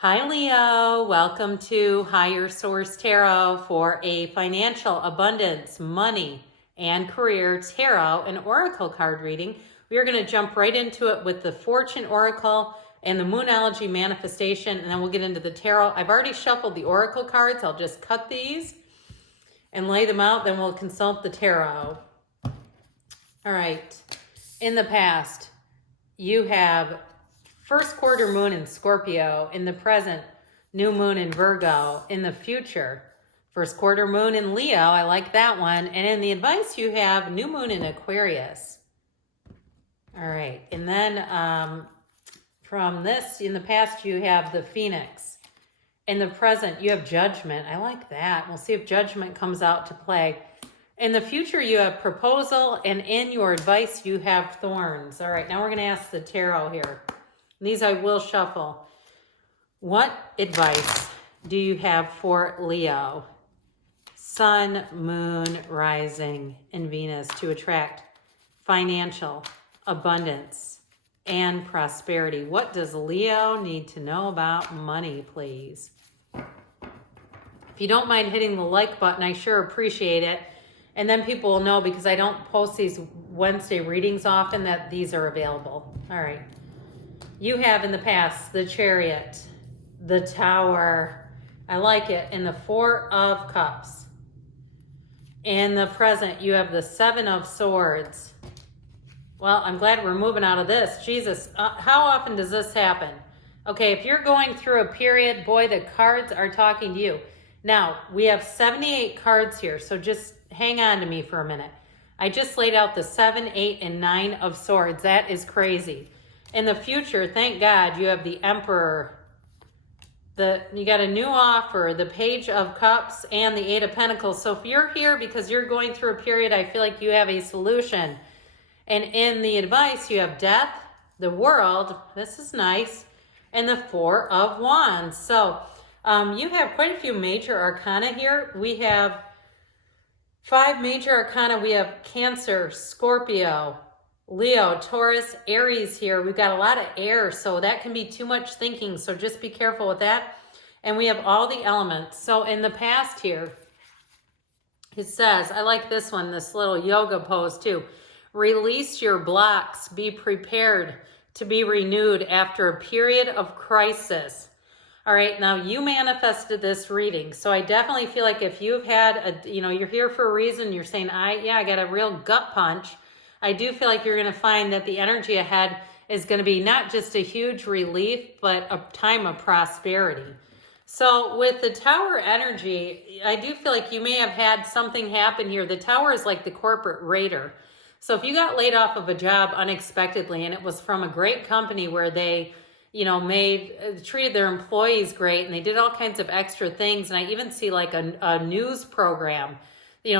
Hi Leo, welcome to Higher Source Tarot for a financial abundance, money, and career tarot and oracle card reading. We are going to jump right into it with the Fortune Oracle and the Moonology Manifestation, and then we'll get into the tarot. I've already shuffled the oracle cards. I'll just cut these and lay them out, then we'll consult the tarot. All right, in the past, you have first quarter moon in Scorpio. In the present, new moon in Virgo. In the future, first quarter moon in Leo. I like that one. And in the advice, you have new moon in Aquarius. All right. And then from this, in the past, you have the Phoenix. In the present, you have Judgment. I like that. We'll see if Judgment comes out to play. In the future, you have Proposal. And in your advice, you have Thorns. All right. Now we're going to ask the tarot here. These I will shuffle. What advice do you have for Leo? Sun, Moon, Rising, and Venus to attract financial abundance and prosperity. What does Leo need to know about money, please? If you don't mind hitting the like button, I sure appreciate it. And then people will know, because I don't post these Wednesday readings often, that these are available. All right. You have in the past the Chariot, the Tower. I like it. And the Four of Cups. In the present, you have the Seven of Swords. Well, I'm glad we're moving out of this. Jesus, how often does this happen? Okay, if you're going through a period, boy, the cards are talking to you. Now, we have 78 cards here, so just hang on to me for a minute. I just laid out the 7, 8, and 9 of Swords. That is crazy. In the future, thank God, you have the Emperor. You got a new offer, the Page of Cups, and the Eight of Pentacles. So if you're here because you're going through a period, I feel like you have a solution. And in the advice, you have Death, the World. This is nice. And the Four of Wands. So you have quite a few major arcana here. We have 5 major arcana. We have Cancer, Scorpio, Leo, Taurus, Aries here. We've got a lot of air, so that can be too much thinking, so just be careful with that. And we have all the elements. So in the past here, it says, I like this one, this little yoga pose too. Release your blocks. Be prepared to be renewed after a period of crisis. All right, now you manifested this reading. So I definitely feel like if you've had you're here for a reason, you're saying, I got a real gut punch. I do feel like you're going to find that the energy ahead is going to be not just a huge relief, but a time of prosperity. So with the Tower energy, I do feel like you may have had something happen here. The Tower is like the corporate raider. So if you got laid off of a job unexpectedly, and it was from a great company where they, treated their employees great, and they did all kinds of extra things. And I even see like a news program,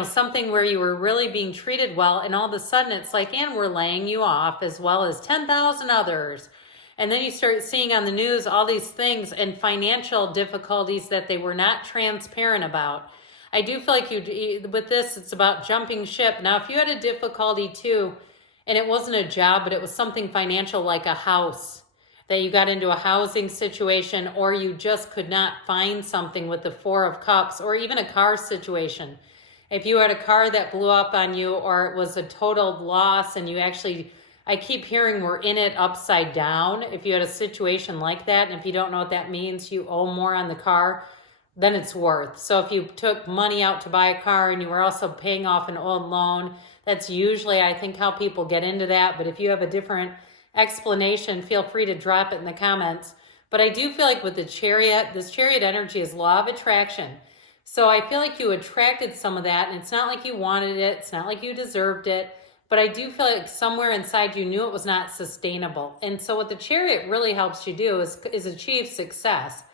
something where you were really being treated well, and all of a sudden it's like, and we're laying you off as well as 10,000 others. And then you start seeing on the news all these things and financial difficulties that they were not transparent about. I do feel like with this, it's about jumping ship. Now, if you had a difficulty too, and it wasn't a job, but it was something financial like a house, that you got into a housing situation, or you just could not find something with the Four of Cups, or even a car situation. If you had a car that blew up on you, or it was a total loss, and you actually, I keep hearing we're in it upside down. If you had a situation like that, and if you don't know what that means, you owe more on the car than it's worth. So if you took money out to buy a car and you were also paying off an old loan, that's usually, I think, how people get into that. But if you have a different explanation, feel free to drop it in the comments. But I do feel like with the Chariot, this Chariot energy is law of attraction. So I feel like you attracted some of that, and it's not like you wanted it. It's not like you deserved it. But I do feel like somewhere inside you knew it was not sustainable. And so what the Chariot really helps you do is achieve success.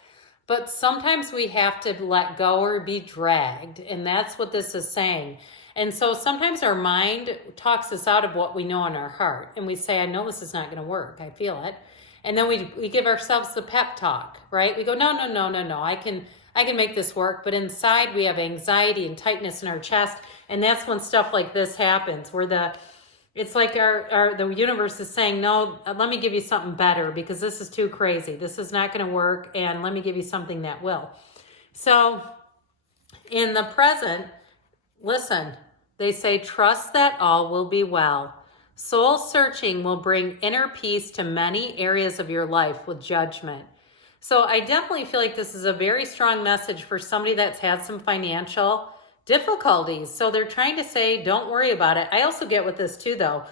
But sometimes we have to let go or be dragged. And that's what this is saying. And so sometimes our mind talks us out of what we know in our heart. And we say, I know this is not going to work. I feel it. And then we give ourselves the pep talk, right? We go, no. I can make this work. But inside we have anxiety and tightness in our chest. And that's when stuff like this happens, where It's like the universe is saying, no, let me give you something better because this is too crazy. This is not going to work, and let me give you something that will. So in the present, listen, they say, trust that all will be well. Soul searching will bring inner peace to many areas of your life with judgment. So I definitely feel like this is a very strong message for somebody that's had some financial difficulties. So they're trying to say, don't worry about it. I also get with this too, though.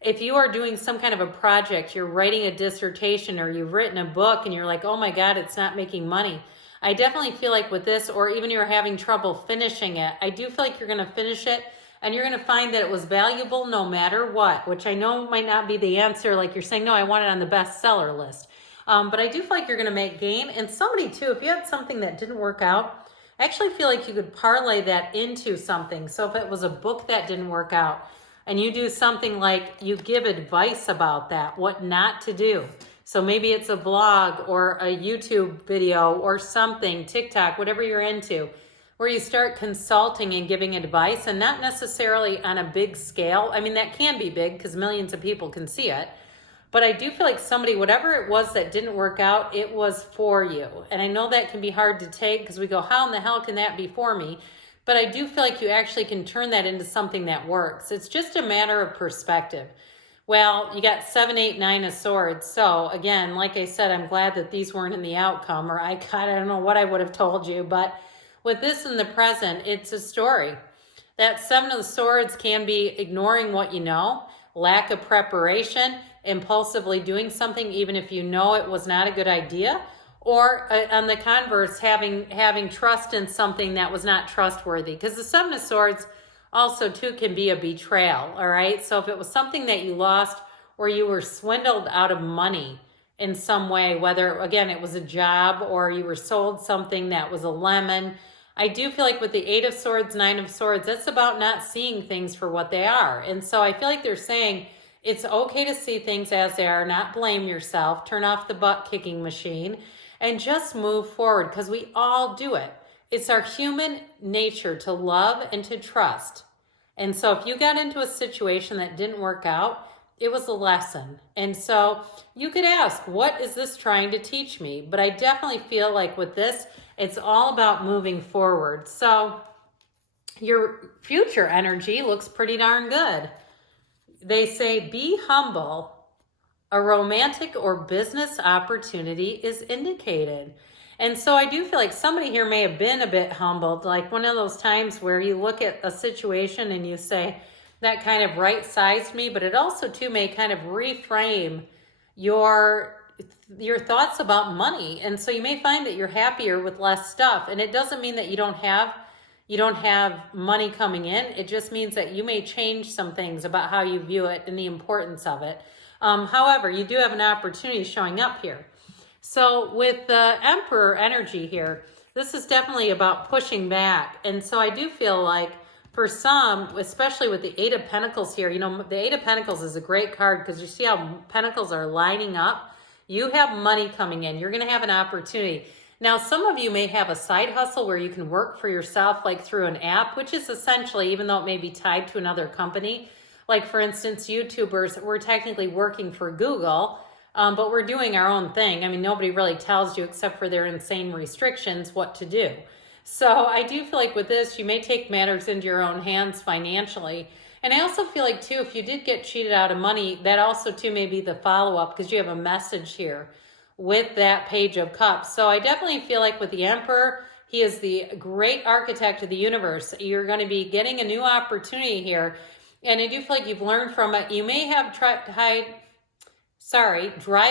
If you are doing some kind of a project, you're writing a dissertation or you've written a book and you're like, oh my God, it's not making money. I definitely feel like with this, or even you're having trouble finishing it, I do feel like you're going to finish it and you're going to find that it was valuable no matter what, which I know might not be the answer. Like you're saying, no, I want it on the bestseller list. But I do feel like you're going to make gain. And somebody too, if you had something that didn't work out, I actually feel like you could parlay that into something. So if it was a book that didn't work out and you do something like you give advice about that, what not to do. So maybe it's a blog or a YouTube video or something, TikTok, whatever you're into, where you start consulting and giving advice, and not necessarily on a big scale. I mean, that can be big because millions of people can see it. But I do feel like somebody, whatever it was that didn't work out, it was for you. And I know that can be hard to take because we go, how in the hell can that be for me? But I do feel like you actually can turn that into something that works. It's just a matter of perspective. Well, you got 7, 8, 9 of swords. So again, like I said, I'm glad that these weren't in the outcome, or I don't know what I would have told you. But with this in the present, it's a story. That 7 of swords can be ignoring what you know, lack of preparation, impulsively doing something even if you know it was not a good idea, or on the converse, having trust in something that was not trustworthy. Because the 7 of swords also too can be a betrayal, all right? So if it was something that you lost or you were swindled out of money in some way, whether, again, it was a job or you were sold something that was a lemon, I do feel like with the 8 of swords, 9 of swords, that's about not seeing things for what they are. And so I feel like they're saying it's okay to see things as they are, not blame yourself, turn off the butt-kicking machine, and just move forward, because we all do it. It's our human nature to love and to trust. And so if you got into a situation that didn't work out, it was a lesson. And so you could ask, what is this trying to teach me? But I definitely feel like with this, it's all about moving forward. So your future energy looks pretty darn good. They say, be humble. A romantic or business opportunity is indicated. And so I do feel like somebody here may have been a bit humbled, like one of those times where you look at a situation and you say, that kind of right-sized me, but it also too may kind of reframe your thoughts about money. And so you may find that you're happier with less stuff. And it doesn't mean that you don't have money coming in. It just means that you may change some things about how you view it and the importance of it. However, you do have an opportunity showing up here. So with the Emperor energy here, this is definitely about pushing back. And so I do feel like for some, especially with the 8 of Pentacles here, you know, the 8 of Pentacles is a great card because you see how Pentacles are lining up. You have money coming in. You're going to have an opportunity. Now, some of you may have a side hustle where you can work for yourself, like through an app, which is essentially, even though it may be tied to another company, like for instance, YouTubers, we're technically working for Google, but we're doing our own thing. I mean, nobody really tells you, except for their insane restrictions, what to do. So I do feel like with this, you may take matters into your own hands financially. And I also feel like too, if you did get cheated out of money, that also too may be the follow-up, because you have a message here with that Page of Cups. So I definitely feel like with the Emperor, he is the great architect of the universe. You're going to be getting a new opportunity here. And I do feel like you've learned from it. You may have drive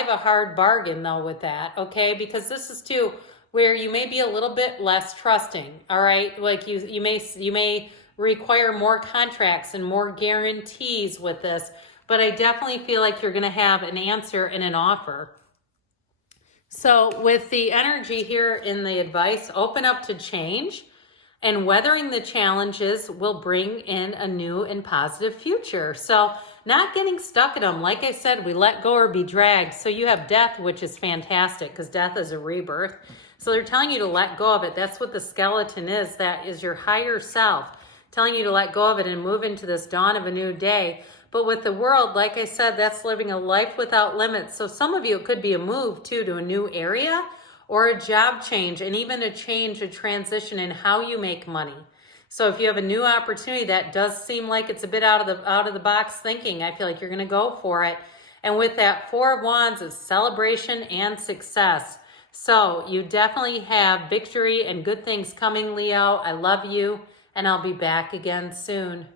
a hard bargain though with that, okay? Because this is too where you may be a little bit less trusting, all right? Like you may require more contracts and more guarantees with this, but I definitely feel like you're gonna have an answer and an offer. So with the energy here in the advice, open up to change, and weathering the challenges will bring in a new and positive future. So not getting stuck in them. Like I said, we let go or be dragged. So you have death, which is fantastic because death is a rebirth. So they're telling you to let go of it. That's what the skeleton is. That is your higher self telling you to let go of it and move into this dawn of a new day. But with the world, like I said, that's living a life without limits. So some of you, it could be a move too to a new area or a job change, and even a change, a transition in how you make money. So if you have a new opportunity that does seem like it's a bit out of the box thinking, I feel like you're going to go for it. And with that Four of Wands is celebration and success. So you definitely have victory and good things coming, Leo. I love you, and I'll be back again soon.